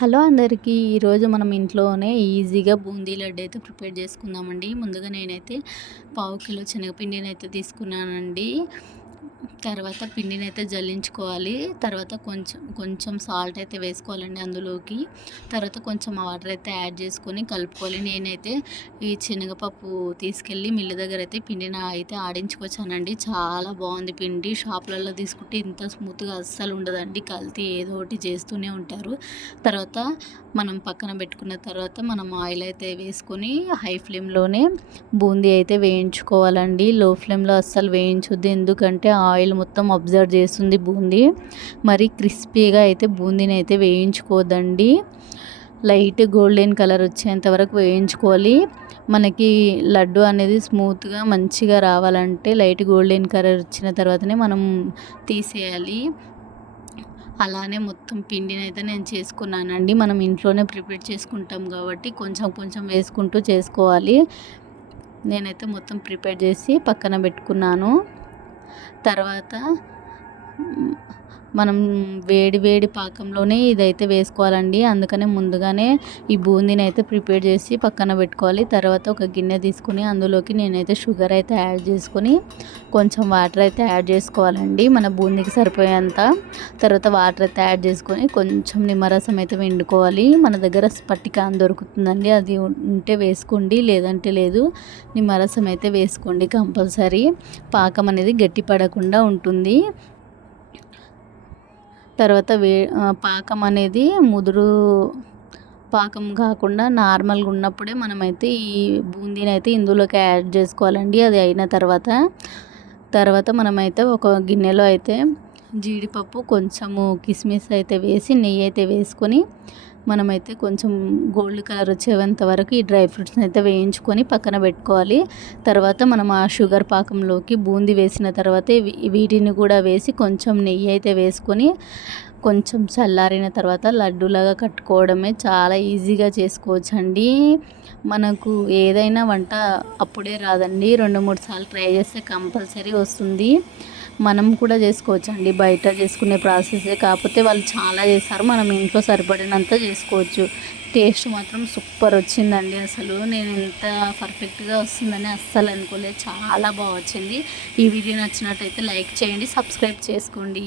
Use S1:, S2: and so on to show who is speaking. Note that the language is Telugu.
S1: హలో అందరికీ ఈరోజు మనం ఇంట్లోనే ఈజీగా బూందీ లడ్డు అయితే ప్రిపేర్ చేసుకుందామండి. ముందుగా నేనైతే పావు కిలో శనగపిండిని అయితే తీసుకున్నానండి. తర్వాత పిండిని అయితే జల్లించుకోవాలి. తర్వాత కొంచెం కొంచెం సాల్ట్ అయితే వేసుకోవాలండి అందులోకి. తర్వాత కొంచెం వాటర్ అయితే యాడ్ చేసుకొని కలుపుకోవాలి. నేనైతే ఈ శనగపప్పు తీసుకెళ్ళి మిల్లు దగ్గర అయితే పిండిని అయితే ఆడించుకొచ్చానండి. చాలా బాగుంది పిండి. షాపులలో తీసుకుంటే ఇంత స్మూత్గా అస్సలు ఉండదండి. కల్తీ ఏదో ఒకటి చేస్తూనే ఉంటారు. తర్వాత మనం పక్కన పెట్టుకున్న తర్వాత మనం ఆయిల్ అయితే వేసుకొని హై ఫ్లేమ్లోనే బూందీ అయితే వేయించుకోవాలండి. లో ఫ్లేమ్లో అస్సలు వేయించొద్దు. ఎందుకంటే ఆయిల్ మొత్తం అబ్జర్వ్ చేస్తుంది బూందీ. మరి క్రిస్పీగా అయితే బూందీని అయితే వేయించుకోదండి లైట్ గోల్డెన్ కలర్ వచ్చేంత వరకు వేయించుకోవాలి. మనకి లడ్డు అనేది స్మూత్గా మంచిగా రావాలంటే లైట్ గోల్డెన్ కలర్ వచ్చిన తర్వాతనే మనం తీసేయాలి. అలానే మొత్తం పిండిని అయితే నేను చేసుకున్నానండి. మనం ఇంట్లోనే ప్రిపేర్ చేసుకుంటాం కాబట్టి కొంచెం కొంచెం వేసుకుంటూ చేసుకోవాలి. నేనైతే మొత్తం ప్రిపేర్ చేసి పక్కన పెట్టుకున్నాను. తర్వాత మనం వేడి వేడి పాకంలోనే ఇదైతే వేసుకోవాలండి. అందుకనే ముందుగానే ఈ బూందీని అయితే ప్రిపేర్ చేసి పక్కన పెట్టుకోవాలి. తర్వాత ఒక గిన్నె తీసుకుని అందులోకి నేనైతే షుగర్ అయితే యాడ్ చేసుకొని కొంచెం వాటర్ అయితే యాడ్ చేసుకోవాలండి. మన బూందీకి సరిపోయేంత. తర్వాత వాటర్ అయితే యాడ్ చేసుకొని కొంచెం నిమ్మరసం అయితే వండుకోవాలి మన దగ్గర స్పట్టికాన్ దొరుకుతుందండి. అది ఉంటే వేసుకోండి. లేదంటే లేదు నిమ్మరసం అయితే వేసుకోండి కంపల్సరీ. పాకం అనేది గట్టి పడకుండా ఉంటుంది. తర్వాత వే పాకం అనేది ముదురు పాకం కాకుండా నార్మల్గా ఉన్నప్పుడే మనమైతే ఈ బూందీని అయితే ఇందులోకి యాడ్ చేసుకోవాలండి. అది అయిన తర్వాత తర్వాత మనమైతే ఒక గిన్నెలో అయితే జీడిపప్పు కొంచెము కిస్మిస్ అయితే వేసి నెయ్యి అయితే వేసుకొని మనమైతే కొంచెం గోల్డ్ కలర్ వచ్చేంత వరకు ఈ డ్రై ఫ్రూట్స్ని అయితే వేయించుకొని పక్కన పెట్టుకోవాలి. తర్వాత మనం ఆ షుగర్ పాకంలోకి బూందీ వేసిన తర్వాత వీటిని కూడా వేసి కొంచెం నెయ్యి అయితే వేసుకొని కొంచెం చల్లారిన తర్వాత లడ్డూలాగా కట్టుకోవడమే చాలా ఈజీగా చేసుకోవచ్చు అండి మనకు ఏదైనా వంట అప్పుడే రాదండి. రెండు మూడు సార్లు ట్రై చేస్తే కంపల్సరీ వస్తుంది. మనం కూడా చేసుకోవచ్చు అండి బయట చేసుకునే ప్రాసెసే. కాకపోతే వాళ్ళు చాలా చేస్తారు. మనం ఇంట్లో సరిపడినంత చేసుకోవచ్చు. టేస్ట్ మాత్రం సూపర్ వచ్చిందండి అసలు. నేను ఎంత పర్ఫెక్ట్గా వస్తుందని అస్సలు అనుకోలేదు. చాలా బాగా వచ్చింది. ఈ వీడియో నచ్చినట్టయితే లైక్ చేయండి సబ్స్క్రైబ్ చేసుకోండి.